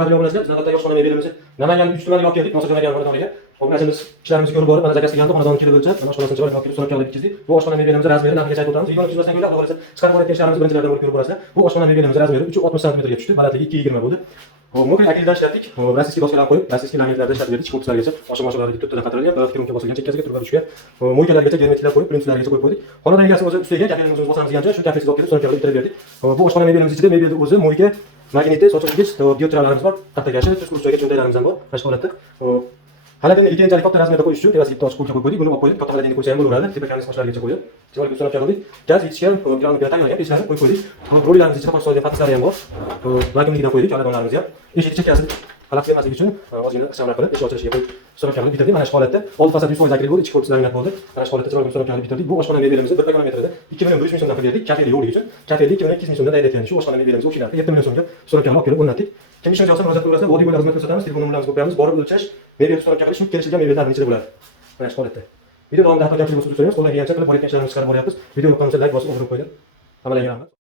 qadrli obunachilar, biz navbatdagi oshxona mebelimizni Namangan 3 tumaniga olib keldik. Nosir jo'nagan xonadoniga. Obunachimiz ishlarimizni ko'rib borib, mana zakaz qilganda xonadonni kelib o'lchab, mana oshxonasini chiroyli olib kelib so'rab olib bitkizdik. Bu oshxona mebelimiz razmeri narxiga aytib o'tamiz. Yigirma yuzdan ko'ylab olsa, chiqarib olayotgan ishlarimizni birinchilardan bo'lib ko'rib borasizlar. Bu oshxona mebelimiz razmeri 360 sm ga tushdi, balandligi 220 bo'ldi. Mokriy akrildan ishlatdik. Rossiyskiy doskalarni qo'yib, rossiyskiy laminatlarda ishlatib berdik. Korpuslargacha, oshxonalarga to'rttadan qatirilgan, kirunga bosilgan, chekasiga turib tushgan. Mo'ykalargacha germetlar qo'yib, printerlargacha qo'yib qo'ydik. Xonadon egasi o'zi ustiga kafening o'zimiz bosamizga shu kafesiga olib kelib so'rab bitirib berdik. Bu oshxona mebelimiz ichida mebelni o'zi mo'yka, magniti, sochiqgich, diodchalarimiz bor, taxtagacha, tushkurchaga cho'ntaylarimiz ham bor. Mana shu holatda. Haladan ikkinchalik katta razmerda qo'yish uchun tepasiga bitta ochiq qo'yib qo'ydik. Buni olib qo'ydik. Katta haladan qo'ysa ham bo'laveradi. Tepa kanis qoshlarigacha qo'yib. Chiroyli ustanib qildik. Gaz yetishgan, granul bilan tayyorlangan pechlarni qo'yib qo'ydik. Rolilarimiz ichiga qo'shib solgan patslari ham bor. Vakuumligidan qo'ydik, xonadonlarimiz ham. Eshik chekkasi xalaqit bermaslik uchun ozgina qismlar qilib, eshik ochilishiga qo'yib so'rab bitirdik. Mana shu holatda old fasad 100% akrilik bo'ldi, ichki korpus laminat bo'ldi. Mana shu holatda chiroyli so'rab bitirdik. Bu oshxona mebelimizni 1 kilometrda 2 million 500 ming so'mdan qilib berdik. Kafeli yo'qligi uchun kafeli 2 million 200 ming so'mdan aytayotgan shu oshxona mebelimizni o'shalarda 7 million so'mga so'rab olib kelib o'rnatdik. Kim ishonch olsa murojaat qilaverasizlar, vodiy bo'ylab xizmat ko'rsatamiz, telefon nomerlarimizni qo'yamiz, borib o'lchash, mebel so'rab qilish, kelishilgan mebellarning ichida bo'ladi. Mana shu holatda. Video davomida hatto kamchilik bo'lsa so'raymiz, qo'ldan kelgancha qilib borayotgan ishlarimizni chiqarib boryapmiz. Video yoqqancha like bosib, o'rnatib qo'ying. Hammalarga rahmat.